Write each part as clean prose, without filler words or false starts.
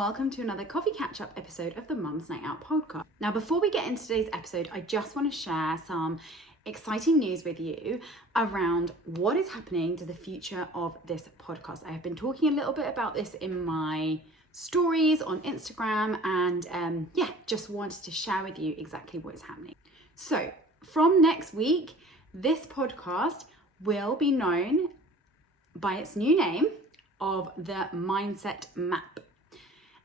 welcome to another coffee catch-up episode of the Mum's Night Out podcast. Now, before we get into today's episode, I just want to share some exciting news with you around what is happening to the future of this podcast. I have been talking a little bit about this in my stories on Instagram and just wanted to share with you exactly what is happening. So from next week, this podcast will be known by its new name of the Mindset Map.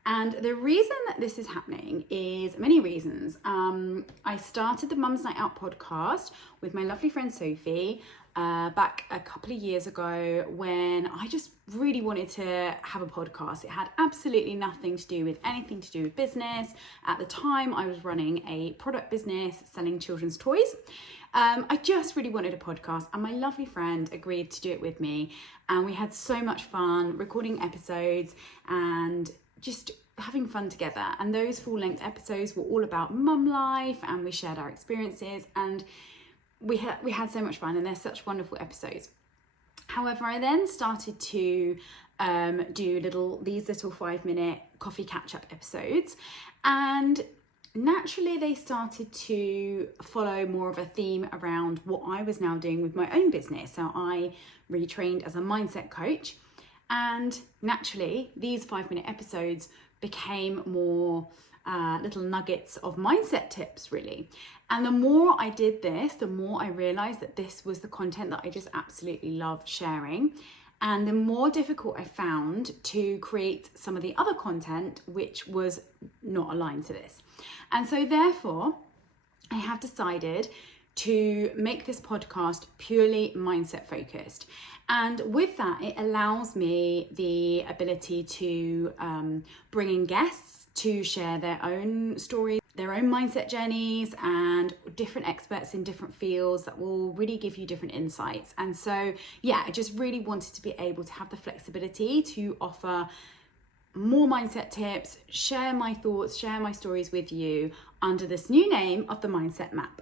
And the reason that this is happening is many reasons. I started the Mum's Night Out podcast with my lovely friend Sophie back a couple of years ago when I just really wanted to have a podcast. It had absolutely nothing to do with anything to do with business. At the time, I was running a product business selling children's toys. I just really wanted a podcast, and my lovely friend agreed to do it with me. And we had so much fun recording episodes and just having fun together. And those full-length episodes were all about mum life, and we shared our experiences, and we had so much fun, and they're such wonderful episodes. However, I then started to do these little 5-minute coffee catch-up episodes, and naturally they started to follow more of a theme around what I was now doing with my own business. So I retrained as a mindset coach, and naturally these 5-minute episodes became more little nuggets of mindset tips, really. And the more I did this, the more I realized that this was the content that I just absolutely loved sharing, and the more difficult I found to create some of the other content which was not aligned to this. And so therefore, I have decided to make this podcast purely mindset focused. And with that, it allows me the ability to bring in guests to share their own stories, their own mindset journeys, and different experts in different fields that will really give you different insights. And so, I just really wanted to be able to have the flexibility to offer more mindset tips, share my thoughts, share my stories with you under this new name of the Mindset Map.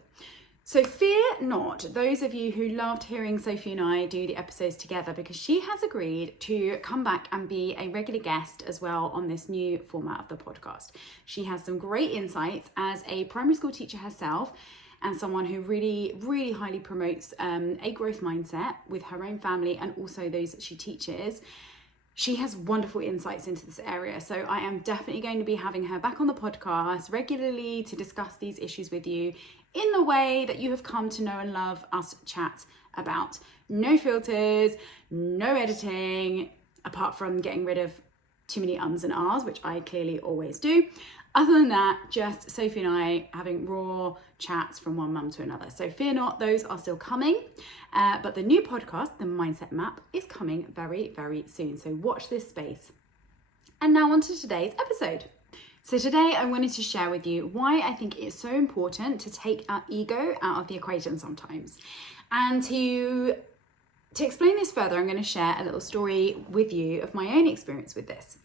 So fear not, those of you who loved hearing Sophie and I do the episodes together, because she has agreed to come back and be a regular guest as well on this new format of the podcast. She has some great insights as a primary school teacher herself, and someone who really, really highly promotes a growth mindset with her own family and also those that she teaches. She has wonderful insights into this area. So I am definitely going to be having her back on the podcast regularly to discuss these issues with you in the way that you have come to know and love us chat about. No filters, no editing, apart from getting rid of too many ums and ahs, which I clearly always do. Other than that, just Sophie and I having raw chats from one mum to another. So fear not, those are still coming. But the new podcast, The Mindset Map, is coming very, very soon. So watch this space. And now on to today's episode. So today I wanted to share with you why I think it's so important to take our ego out of the equation sometimes. And to explain this further, I'm going to share a little story with you of my own experience with this.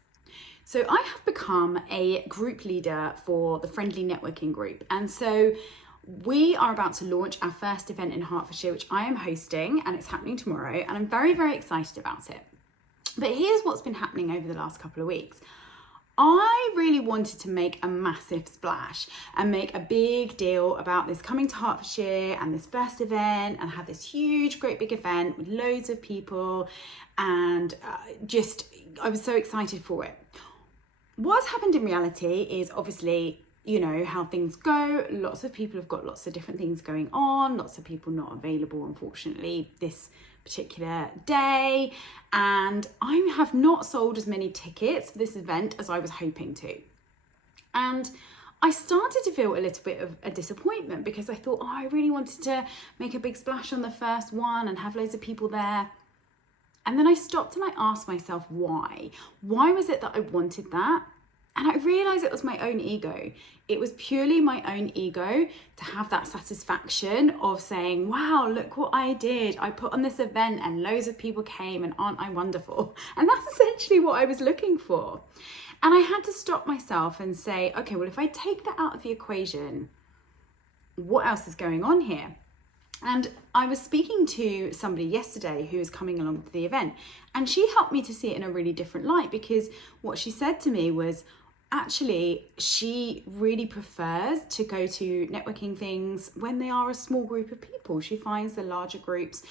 So I have become a group leader for the Friendly Networking Group. And so we are about to launch our first event in Hertfordshire, which I am hosting, and it's happening tomorrow. And I'm very, very excited about it. But here's what's been happening over the last couple of weeks. I really wanted to make a massive splash and make a big deal about this coming to Hertfordshire and this first event, and have this huge, great big event with loads of people. And I was so excited for it. What's happened in reality is obviously, you know how things go. Lots of people have got lots of different things going on. Lots of people not available, unfortunately, this particular day. And I have not sold as many tickets for this event as I was hoping to. And I started to feel a little bit of a disappointment, because I thought, I really wanted to make a big splash on the first one and have loads of people there. And then I stopped and I asked myself, why? Why was it that I wanted that? And I realized it was my own ego. It was purely my own ego to have that satisfaction of saying, wow, look what I did. I put on this event and loads of people came, and aren't I wonderful? And that's essentially what I was looking for. And I had to stop myself and say, okay, well, if I take that out of the equation, what else is going on here? And I was speaking to somebody yesterday who was coming along to the event, and she helped me to see it in a really different light, because what she said to me was, actually, she really prefers to go to networking things when they are a small group of people. She finds the larger groups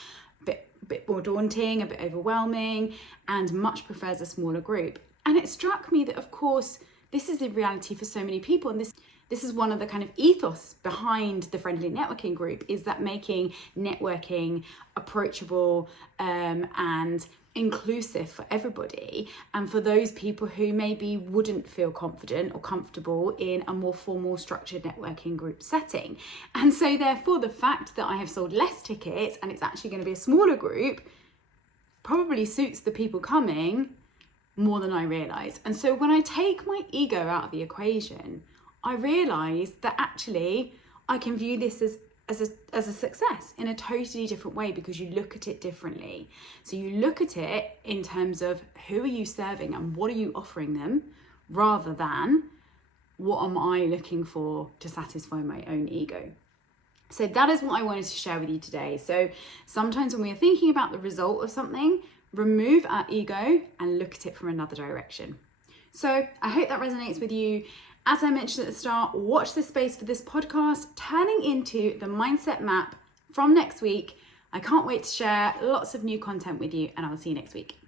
a bit more daunting, a bit overwhelming, and much prefers a smaller group. And it struck me that, of course, this is the reality for so many people, and this is one of the kind of ethos behind the Friendly Networking Group, is that making networking approachable and inclusive for everybody, and for those people who maybe wouldn't feel confident or comfortable in a more formal, structured networking group setting. And so therefore, the fact that I have sold less tickets and it's actually going to be a smaller group probably suits the people coming more than I realise. And so when I take my ego out of the equation, I realise that actually I can view this as a success in a totally different way, because you look at it differently. So you look at it in terms of who are you serving and what are you offering them, rather than what am I looking for to satisfy my own ego. So that is what I wanted to share with you today. So sometimes when we are thinking about the result of something, remove our ego and look at it from another direction. So I hope that resonates with you. As I mentioned at the start, watch this space for this podcast turning into the mindset map from next week. I can't wait to share lots of new content with you, and I'll see you next week.